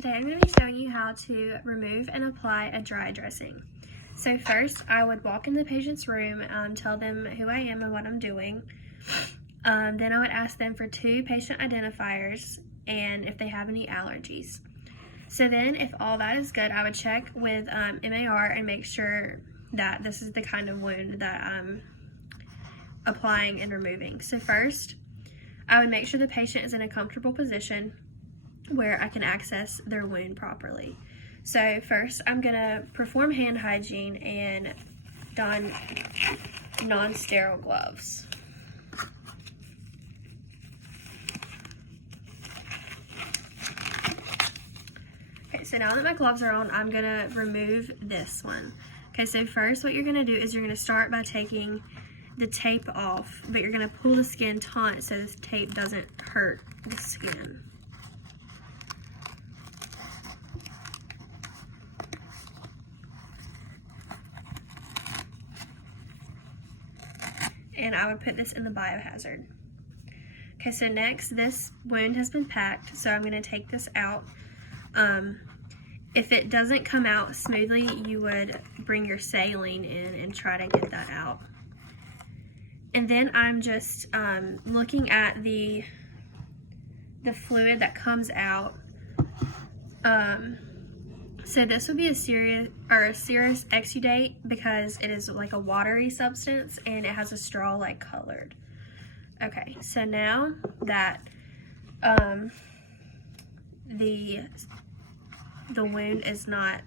Today I'm going to be showing you how to remove and apply a dry dressing. So first, I would walk in the patient's room, tell them who I am and what I'm doing. Then I would ask them for 2 patient identifiers and if they have any allergies. So then, if all that is good, I would check with MAR and make sure that this is the kind of wound that I'm applying and removing. So first, I would make sure the patient is in a comfortable position where I can access their wound properly. So first, I'm gonna perform hand hygiene and don non-sterile gloves. Okay, so now that my gloves are on, I'm gonna remove this one. Okay, so first what you're gonna do is you're gonna start by taking the tape off, but you're gonna pull the skin taut so this tape doesn't hurt the skin. And I would put this in the biohazard. Okay, so next, this wound has been packed, so I'm gonna take this out. If it doesn't come out smoothly, you would bring your saline in and try to get that out. And then I'm just looking at the fluid that comes out. So this would be a serous exudate because it is like a watery substance and it has a straw-like colored. Okay, so now that the wound is not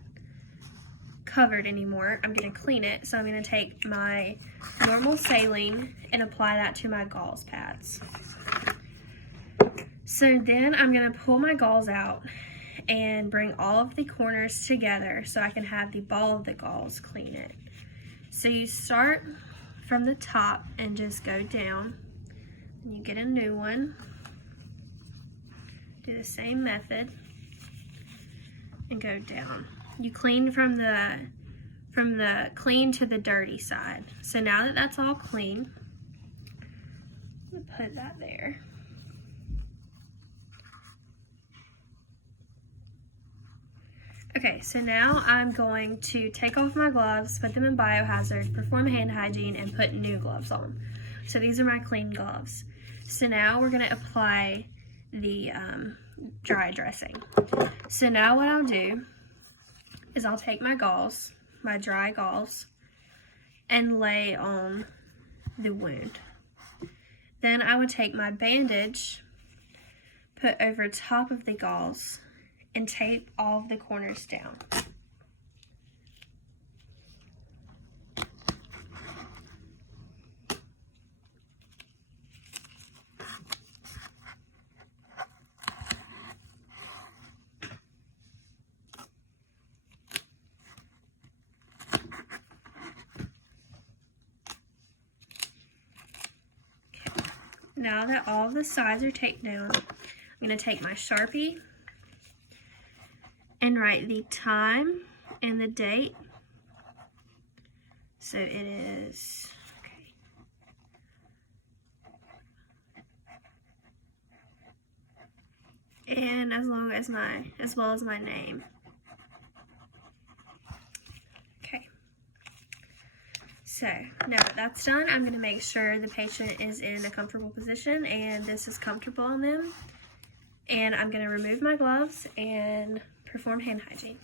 covered anymore, I'm going to clean it. So I'm going to take my normal saline and apply that to my gauze pads. So then I'm going to pull my gauze out and bring all of the corners together so I can have the ball of the gauze clean it. So you start from the top and just go down. And you get a new one. Do the same method and go down. You clean from the clean to the dirty side. So now that that's all clean, I'm gonna put that there. Okay, so now I'm going to take off my gloves, put them in biohazard, perform hand hygiene, and put new gloves on. So these are my clean gloves. So now we're gonna apply the dry dressing. So now what I'll do is I'll take my gauze, my dry gauze, and lay on the wound. Then I would take my bandage, put over top of the gauze, and tape all of the corners down. Okay. Now that all of the sides are taped down, I'm going to take my Sharpie and write the time and the date. So it is, okay. And as well as my name. Okay. So now that that's done, I'm going to make sure the patient is in a comfortable position and this is comfortable on them. And I'm going to remove my gloves and perform hand hygiene.